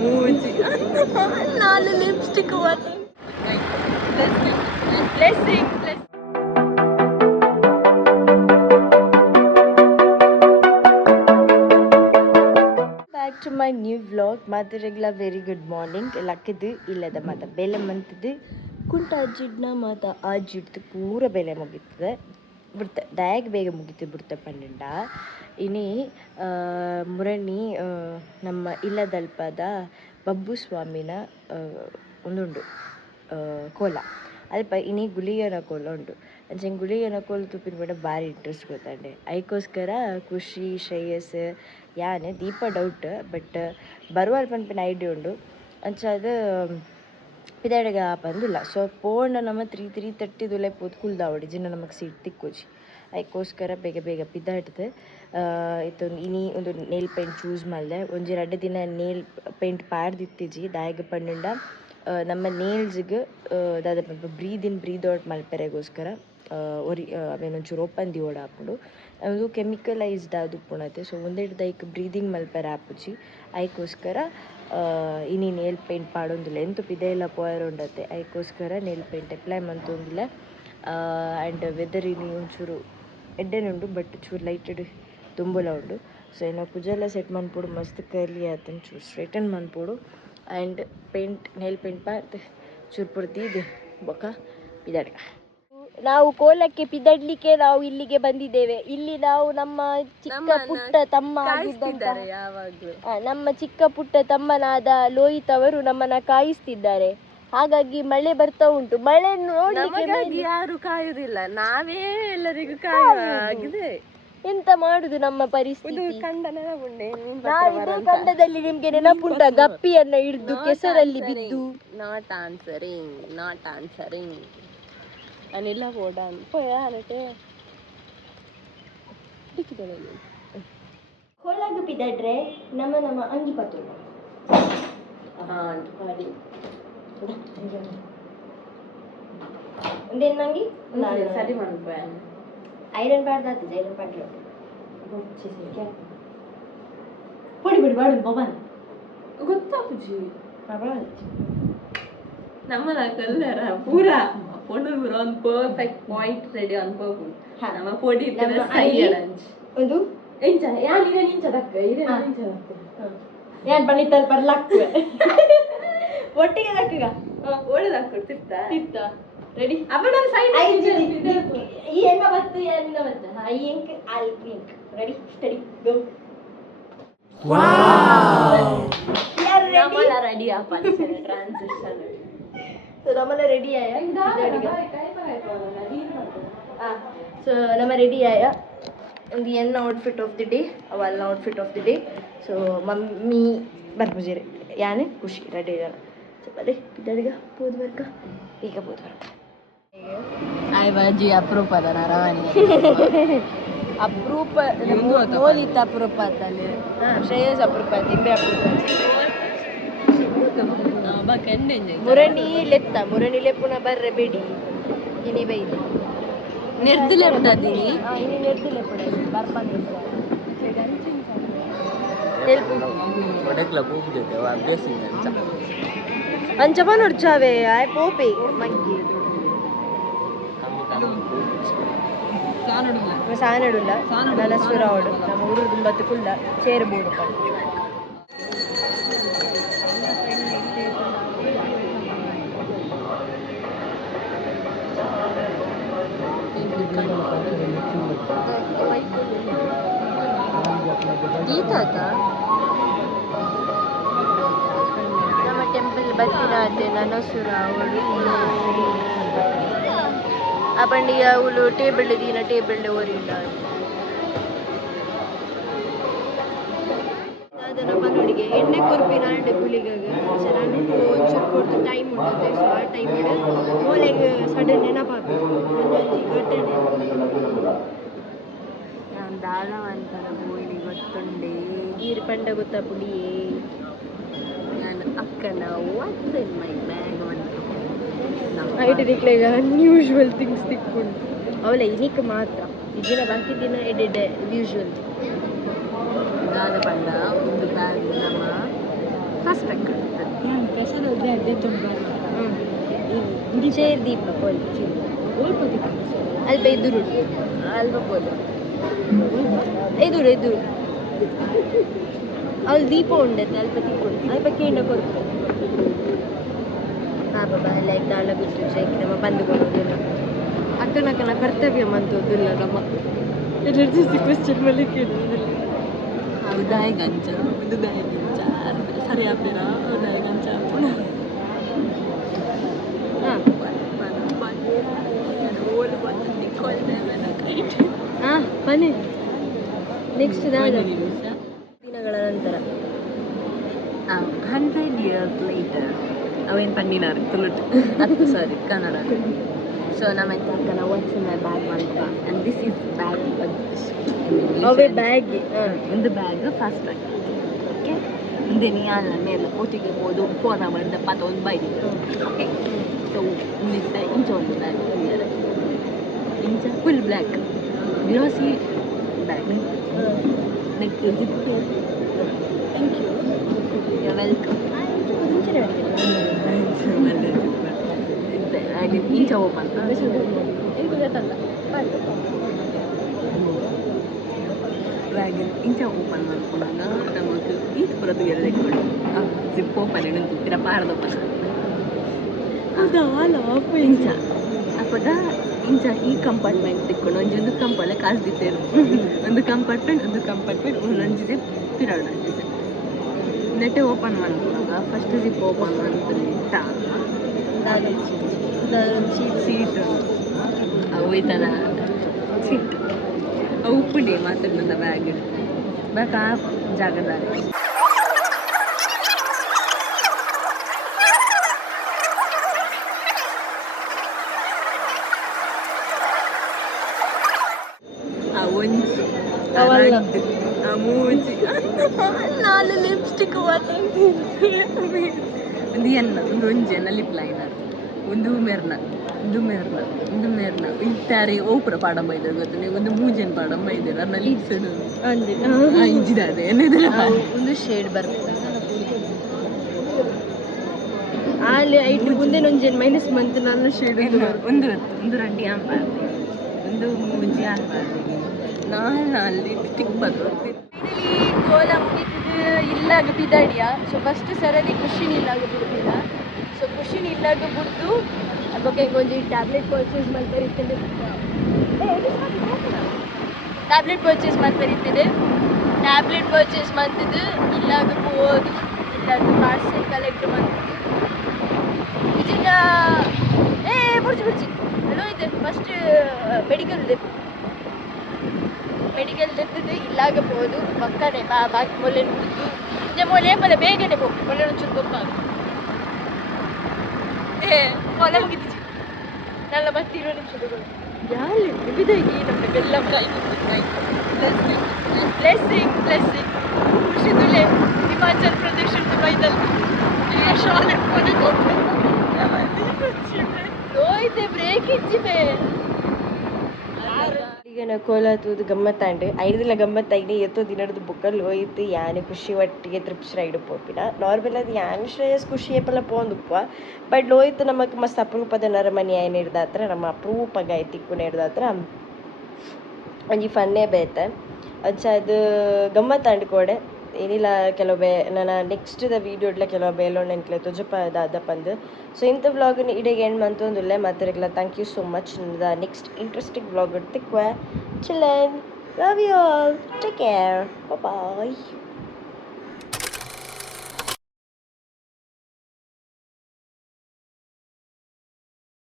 ಮೂಜಿ ನಾನು lipstick back to my new vlog. ಮಾತಿರೆಗ್ಲ ವೆರಿ ಗುಡ್ ಮಾರ್ನಿಂಗ್. ಲಕ್ಕದು ಇಲ್ಲದ ಮಾತ ಬೆಲೆ ಮಂತದ್ದು ಕುಂಟ ಅಜ್ಜಿಡ್ನ ಮಾತ ಅಜ್ಜಿಡ್ದು ಪೂರ ಬೆಲೆ ಮುಗೀತದೆ ಬಿಡ್ತ ಡಯಾಗ್ ಬೇಗ ಮುಗೀತು ಬಿಡ್ತ ಪನ್ನೆಂಡ ಇನಿ ಮುರಣಿ ನಮ್ಮ ಇಲ್ಲದಲ್ಪದ ಬಬ್ಬು ಸ್ವಾಮಿನ ಒಂದುಂಡು ಕೋಲ ಅಲ್ಪ ಇನಿ ಗುಳಿಗನ ಕೋಲ ಉಂಡು ಅಂಚೆ ಗುಳಿಗನ ಕೋಲು ತುಪ್ಪಿನ ಬೇಡ ಭಾರಿ ಇಂಟ್ರೆಸ್ಟ್ ಗೊತ್ತಂಡೆ ಅದಕ್ಕೋಸ್ಕರ ಖುಷಿ ಶ್ರೇಯಸ್ ಯಾನೆ ದೀಪ ಡೌಟ್ ಬಟ್ ಬರುವ ಅಲ್ಪನ್ಪಿನ ಐಡಿಯಾ ಉಂಡು ಅಂಚ ಅದು ಪಿದಾಡೆಗ ಬಂದಿಲ್ಲ ಸೊ ಪೋಂಡ ನಮ್ಮ 3:30 ಪೋದು ಕುಲ್ದಾವಡಿ ಜಿನ್ನ ನಮಗೆ ಸೀಟ್ ತಿಕ್ಕೋಜಿ ಅದಕ್ಕೋಸ್ಕರ ಬೇಗ ಬೇಗ ಪಿದಾಡ್ದು ಇತ್ತೊಂದು ಇನಿ ಒಂದು ನೇಲ್ ಪೇಂಟ್ ಚೂಸ್ ಮಾಡಿದೆ ಒಂಜಿ 2 ದಿನ ನೇಲ್ ಪೇಂಟ್ ಪಾಡ್ದಿತ್ತಿಜಿ ದಾಯಗ ಪನ್ನೊಂಡ ನಮ್ಮ ನೇಲ್ಸ್ಗೆ ದಾದ ಬ್ರೀದ್ ಔಟ್ ಮಲ್ಪೆರೆಗೋಸ್ಕರ ಒರಿ ಅವೇನೊಂಚೂರು ಓಪನ್ ಓಡ ಹಾಕೊಂಡು ಅದು ಕೆಮಿಕಲೈಸ್ಡ್ ಅದು ಪುಣತೆ ಸೊ ಒಂದೆರಡು ದೈಕ್ ಬ್ರೀದಿಂಗ್ ಮಲ್ಪೆರೆ ಹಾಪುಜಿ ಅದಕ್ಕೋಸ್ಕರ ಇನಿ ನೇಲ್ ಪೇಂಟ್ ಪಾಡೊಂದಿಲ್ಲ ಎಂತ ಪಿದೆಲ್ಲ ಪೋಯರ್ ಉಂಡತ್ತೆ ಅದಕ್ಕೋಸ್ಕರ ನೇಲ್ ಪೇಂಟ್ ಅಪ್ಲೈ ಮಂತೊಂದಿಲ್ಲ ಆ್ಯಂಡ್ ವೆದರ್ ಇನಿ ಒಂಚೂರು ಎಡ್ಡೆನುಂಡು ಬಟ್ ಚೂರು ಲೈಟೆಡ್ ತುಂಬುಲ ಉಂಡು ಸೊ ಏನೋ ಕುಜೆಲ್ಲ ಸೆಟ್ ಮನ್ಪೋಡು ಮಸ್ತ್ ಕರ್ಲಿ ಆತನ ಚೂರು straighten ಮನ್ಪೋಡು and paint nail paint ಪಾಡ್ದು ಚೂರು ಪುಡ್ದು ಬೊಕ್ಕ ಪಿದಾಡ್ಗ ನಾವು ಕೋಲಕ್ಕೆ ಪಿದಡ್ಲಿಕ್ಕೆ ನಾವು ಇಲ್ಲಿಗೆ ಬಂದಿದ್ದೇವೆ. ಇಲ್ಲಿ ನಾವು ನಮ್ಮ ಚಿಕ್ಕ ಪುಟ್ಟ ತಮ್ಮ ನಮ್ಮ ಚಿಕ್ಕ ಪುಟ್ಟ ತಮ್ಮನಾದ ಲೋಹಿತ್ ಅವರು ನಮ್ಮನ್ನ ಕಾಯಿಸ್ತಿದ್ದಾರೆ. ಹಾಗಾಗಿ ಮಳೆ ಬರ್ತಾ ಉಂಟು. ಮಳೆ ನೋಡ್ಲಿಕ್ಕೆ ಯಾರು ಕಾಯುವುದಿಲ್ಲ, ನಾವೇ ಎಲ್ಲರಿಗೂ ಕಾಯುವಾಗಿದೆ. ಎಂತ ಮಾಡುದು ನಮ್ಮ ಪರಿಸ್ಥಿತಿ. ಇದೇ ಖಂಡದಲ್ಲಿ ನಿಮ್ಗೆ ನೆನಪುಂಟ ಗಪ್ಪಿಯನ್ನ ಹಿಡಿದು ಕೆಸರಲ್ಲಿ ಬಿದ್ದು ನಾಟ್ ಆನ್ಸರಿಂಗ್ ಅನಿಲ್ಲ ಓಡಾನ್ ಪೋಯಾನಟೆ ಡಿಕ್ಕಿದರಲ್ಲಿ ಹೋಲಾಗ ಪಿದಡ್ರೆ ನಮ್ಮ ಅಂಗಿ ಪತ್ತು ಪಾಡಿ ಒಂದೇನಂಗಿ ಸರಿ ಮಾಡ್ಬ ಐರನ್ ಪಾಡ್ದಾತು ಐರನ್ ಪಾಡ್ರೆ ಪೊಡಿ ಬಿಡಿ ಬಾಡು ಬಬನ್ ಗೊತ್ತಾಪುಜಿ ನಮ್ಮಲ ಕಲ್ಲರ ಪೂರಾ ಪೊಂಡೂರು ಒಂದು ಪರ್ಫೆಕ್ಟ್ ಪಾಯಿಂಟ್ ರೆಡಿ ಅನ್ಕೋಬಹುದು ನಮ್ಮ ಪೊಡಿ ಒಂದು ಎಂಚ ಯಾನ್ ಇರ ನಿಂಚ ದಕ್ಕ ಯಾನ್ ಬಣ್ಣಿತ್ತಲ್ ಬರ್ಲಾಕ್ ಒಟ್ಟಿಗೆ ದಕ್ಕಗ ಓಳೆ ದಕ್ಕ ತಿರ್ತ ರೆಡಿ ಅವನ ಸೈಡ್ ಈ ಎಂಗ ಬತ್ತು ಎಂಗ ಬತ್ತು ಐ ಎಂಕ್ ಐ ಎಂಕ್ ರೆಡಿ ಸ್ಟಡಿ ಗೋ ವಾವ್ ನಮ್ಮಲ ರೆಡಿ ಆಪನ್ ಟ್ರಾನ್ಸಿಷನ್ ಸೊ ನಮ್ಮಲ್ಲ ರೆಡಿ ಆಯ ಸೊ ನಮ್ಮ ರೆಡಿ ಆಯ ಒಂದು ಎನ್ನ ಔಟ್ಫಿಟ್ ಆಫ್ ದಿ ಡೇ ಅವಲ್ಲ outfit of the day so mummy ಬರ್ಪುಜೀರಿ ಯಾನೆ ಖುಷಿ ರೆಡಿ ಇದ್ದಾನೆ ಸೊ ಬರೀ ಪಿದ್ದಾಡಿಗ ಪೋದು ಬರ್ಕ ಬೇಗ ಪೋದು ಬರ್ಕ ಆಯ್ ಬಾಜಿ ಅಪರೂಪದ ನರವಾಣಿ ಅಪರೂಪ ಮೋಲಿತ ಅಪರೂಪ ಅಂತಲ್ಲಿ ಶ್ರೇಯಸ್ ಅಪರೂಪ ತಿಂಬೆ ಅಪರೂಪ ಮುರಣಿ ಲೆತ್ತ ಮುರಣಿ ಲೆಪ್ಪುನ ಬರ್ರೆ ಬೇಡಿ ಇನಿ ಬೈದೆ ನಿರ್ದಿಲೆಪ್ಪದೀನಿ ಇನಿ ನಿರ್ದಿಲೆಪ್ಪಡ ಬರ್ಪಂದು ನೆಲ್ಪು ಒಡಕ್ಲ ಪೂಪುಜತೆ ಅಭ್ಯಾಸಿಂಗ ಅಂಚ ಬನೊಡ್ಚಾವೆ ಆಯ್ ಪೋಪೆ ಮಂಕಿ ಸಾನಡುಲ್ಲ ನಲಸ್ವರ ಅವಡು ನಮ್ಮ ಊರು ತುಂಬತ್ತು ಕುಲ್ಲ ಸೇರ್ಬೋದು ನಮ್ಮ ಟೆಂಪಲ್ ಬತ್ತಿನಾತೆ ನನಸುರ ಅವಳು ಆ ಪಂಡಿಗೆ ಅವಳು ಟೇಬಲ್ ದೀನ ಟೇಬಲ್ ಓರಿಲ್ಲ ನಮ್ಮ ನೋಡಿಗೆ ಎಣ್ಣೆ ಕೊರ್ಪಿನ ಅಂಡೆ ಪುಳಿಗಾಗ ನಾನು ಒಂಚೂರು ಕೊಡ್ತು ಟೈಮ್ ಉಂಟದೆ ಸೊ ಆ ಟೈಮ್ ಮೂಲೆಗೆ ಸಡನ್ ನೆನಪಾಕು ಘಟನೆ ನಾನು ದಾಳವಂತರ ಬೋಳಿ ಗೊತ್ತುಂಡೆ ಗೀರು ಪಂಡ ಗೊತ್ತಾ ಪುಡಿಯೇ ನಾನು ಅಕ್ಕನ ವಾಟ್ಸ್ ಇನ್ ಮೈ ಬ್ಯಾಗ್ ಅಂತ ಐಟಿ ದಿಕ್ಲೆಗ ಅನ್ಯೂಶುವಲ್ ಥಿಂಗ್ಸ್ ತಿಕ್ಕೊಂಡು ಅವಳ ಇನಿಕ್ ಮಾತ್ರ ಈ ದಿನ ಬಾಕಿ ದಿನ ಎಡೆಡೆ ಯೂಶುವಲ್ ದಾದ ಪಂಡ ಒಂದು ಬ್ಯಾಗ್ ನಮ್ಮ ಫಸ್ಟ್ ಪ್ಯಾಕ್ ಪ್ರಸಾದ ಅದೇ ತುಂಬ ಚೇರ್ ದೀಪ ಪೋಲ್ ಅಲ್ಪ ಎದುರು ಅಲ್ಪ ಪೋಲ್ ಎದುರು ಅಲ್ಲಿ ದೀಪ ಉಂಡತ್ತೆ ಅಲ್ಪ ತಿಕ್ಕೊಂಡು ಅಲ್ಪ ಕೇಂಡ ಕೊಡ್ತಾರೆ ಬಾಬಾ ಲೈಕ್ ದಾಳ ಗುರ್ತು ಜೈಕಿ ನಮ್ಮ ಬಂದುಕೊಳ್ಳೋದಿಲ್ಲ ಅಕ್ಕನಕ್ಕನ ಕರ್ತವ್ಯ ಮಂತೋದಿಲ್ಲ ನಮ್ಮ ಎನರ್ಜಿ ಕ್ವೆಶ್ಚನ್ ಮೇಲೆ ಕೇಳುವುದಿಲ್ಲ ದಾಯಿ ಗಂಚ ಒಂದು ದಾಯಿ ಗಂಚ ಸರಿ ಆಗ್ತೀರ ದಾಯಿ ಗಂಚ ಪುನಃ ಬನ್ನಿ ನೆಕ್ಸ್ಟ್ ದಿನಗಳ ನಂತರ 100 years later ಅವೇನು ಪಂಡಿನಾರು ತುಳುಟು ಅದು ಸಾರಿ ಕನ್ನಡ ಸೊ ನಮ್ಮ ಅಕ್ಕನ ವಾಟ್ಸ್ ಮೈ ಬ್ಯಾಗ್ ಅಂತ and this is bag away bag ಒಂದು ಬ್ಯಾಗ್ ಫಾಸ್ಟ್ ಬ್ಯಾಗ್ ಓಕೆ ಮುಂದೆ ನೀ ಅಲ್ಲ ಮೇಲೆ ಒಟ್ಟಿಗೆ ಹೋದು ಫೋನ್ ಮಾಡಿದ ಪಾತ ಒಂದು ಬೈದಿ ಓಕೆ ಸೊ ಮುಂದೆ ಇಂಚ ಒಂದು ಬ್ಯಾಗ್ ಇಂಚ full black glossy bag next zip thank you you welcome ಇಂಚ ಓಪನ್ ಡ್ರ್ಯಾಗನ್ ಇಂಚ ಓಪನ್ ಮಾಡ್ಕೊಂಡಾಗ ನಮಗೆ ಈತ್ ಬರೋದು ಎರಡು ಇಟ್ಕೊಳ್ಳಿ ಜಿಪ್ ಓಪನ್ ಏನಂತ ತೀರ ಪಾರದ ಓಪನ್ ಇಂಚ ಅಪ್ಪದ ಇಂಚ ಈ ಕಂಪಾರ್ಟ್ಮೆಂಟ್ ಇಟ್ಕೊಂಡು ಒಂದೊಂದು ಕಂಪಾರ್ಟ್ಮೆಂಟ್ ಕಾಸು ದಿತ್ತೇರು ಒಂದು ಕಂಪಾರ್ಟ್ಮೆಂಟ್ ಒಂದೊಂದು ಜಿಪ್ ತಿರಾಡ ನೆಟ್ಟೆ ಓಪನ್ ಮಾಡ್ಕೊಂಡಾಗ ಫಸ್ಟ್ ಜಿಪ್ ಓಪನ್ ಮಾಡ್ತಾ ಸೀಟ್ ಅವು ಈ ಥರ ಸೀಟ್ ಅವು ಪುಡಿ ಮಾತಾಡ್ತದ ಬ್ಯಾಗ್ ಬೇಕಾ ಜಾಗದಾಗ ಒಂಚು ಮೂಜಿ ನಾನು ಲಿಪ್ಸ್ಟಿಕ್ ಒಂದು ಎನ್ನ ಒಂದು ಒಂಜೆನ್ನ ಲಿಪ್ ಲೈನರ್ ಒಂದು ಮೇರ್ನ ಇತ್ತಾರೆ ಓಪುರ ಪಾಡಂ ಬೈದರು ಗೊತ್ತು ನೀವು ಒಂದು ಮೂಜೆನ್ ಪಾಡಂ ಬೈದರು ಅನ್ನ ಲಿಪ್ಸ್ ಇಜ್ಜಿದೆ ಏನಿದ್ರೆ ಒಂದು ಶೇಡ್ ಬರ್ತದೆ ಅಲ್ಲಿ ಐಟು ಮುಂದೆ ಒಂಜೇನು ಮೈನಸ್ ಮಂತ್ ನನ್ನ ಶೇಡ್ ಒಂದು ರಡ್ಡಿ ಆಂಬಾರ್ದು ಒಂದು ಮೂಜಿ ಆಂಬಾರ್ದು ನಾನು ಲಿಪ್ಸ್ಟಿಕ್ ಬರ್ತದೆ ಕೋಲ ಮುಗಿತಿದ್ದು ಇಲ್ಲಾಗ ಬಿದ್ದಾಡಿಯ ಸೊ ಫಸ್ಟ್ ಸರದಿ ಖುಷಿನ ಇಲ್ಲಾಗ ಬಿಡ್ತಿಲ್ಲ ಸೊ ಖುಷಿನ ಇಲ್ಲಾಗ ಬಿಡ್ತು ಅದಕ್ಕೆ ಕೊಂಚ ಟ್ಯಾಬ್ಲೆಟ್ ಪರ್ಚೇಸ್ ಮಾಡ್ತಾರಿರ್ತದೆ ಟ್ಯಾಬ್ಲೆಟ್ ಪರ್ಚೇಸ್ ಮಾಡ್ತಿದ್ದು ಇಲ್ಲಾಗ ಹೋಗಿ ಇಲ್ಲಾಗ ಪಾರ್ಸೆಲ್ ಕಲೆಕ್ಟ್ ಮಾಡ್ತಿದ್ದು ಇದನ್ನ ಬುಡ್ಚಿ ಹಲೋ ಇದು ಫಸ್ಟ್ ಮೆಡಿಕಲ್ ತೆಗೆದು ಇಲ್ಲಾಗ ಹೋದು ಪಕ್ಕನೆ ಬಾಕಿ ಮೊಲೆ ಬಿಡ್ತು ಇದೇ ಮೊಲೆ ಮಲೆ ಬೇಗನೆ ಹೋಗಿ ಮೊಲೆ ಒಂಚೂರು ಗೊಪ್ಪ ಮೊಲೆ ಮುಗಿದಿச்சு நல்ல 10-20 ನಿಮಿಷಗಳು ಯಾರು ಬಿದ್ದಾಗಿ ನಮ್ಮ ಬೆಲ್ಲ ಬ್ಲೆಸ್ಸಿಂಗ್ ಖುಷಿ ತುಲೆ ಹಿಮಾಚಲ್ ಪ್ರದೇಶ ಬೈದಲ್ಲಿ ಶಾಲೆ ಹೋಯ್ತೆ ಬ್ರೇಕ್ ಇಚ್ಚಿವೆ ಈಗ ನಾವು ಕೋಲಾತದು ಗಮ್ಮತ್ತಾಂಡು ಐದಿಲ್ಲ ಗಮ್ಮತ್ತಾಗಿ ಎತ್ತೋ ದಿನದ ಬುಕ್ಕಲ್ಲಿ ಹೋಯ್ತು ಯಾನೆ ಖುಷಿ ಒಟ್ಟಿಗೆ ತ್ರಿಪ್ಸ್ ರೈಡ್ ಪೋಪಿನ ನಾರ್ಮಲ್ ಅದು ಯಾನ್ ಶ್ರೇಯಸ್ ಖುಷಿ ಏಪಲ್ಲ ಪೋಂದುಪ್ಪ ಬಟ್ ಹೋಯ್ತು ನಮಗೆ ಮಸ್ತ್ ಅಪರೂಪದ ನರಮನಿ ಏನು ಹಿಡ್ದಾತ್ರ ನಮ್ಮ ಅಪರೂಪಗ ತಿಕ್ಕುನ ಹಿಡ್ದಾತ್ರ ಒಂಜಿ ಫನ್ನೇ ಬೇತೆ ಅಂಚ ಅದು ಗಮ್ಮತ್ತಾಂಡು ಕೋಡೆ ಏನಿಲ್ಲ ಕೆಲವೇ ನನ್ನ ನೆಕ್ಸ್ಟ್ ವೀಡಿಯೋಡ್ಲ ಕೆಲವು ಬೇಲೋಣ ನೆನ್ಕಲೆ ತುಜಪ ದಾದಪ್ಪಂದು ಸೊ ಇಂಥ ವ್ಲಾಗನ್ನ ಇಡೆಗೆ ಎಂಡ್ ಮಂತೊಂದುಲ್ಲೆ ಮಾತಾಡಲಿಲ್ಲ thank you so much next interesting vlog ಇಡ್ತಿಕ್ವೆ ಚಿಲ್ಲನ್ love you all take care bye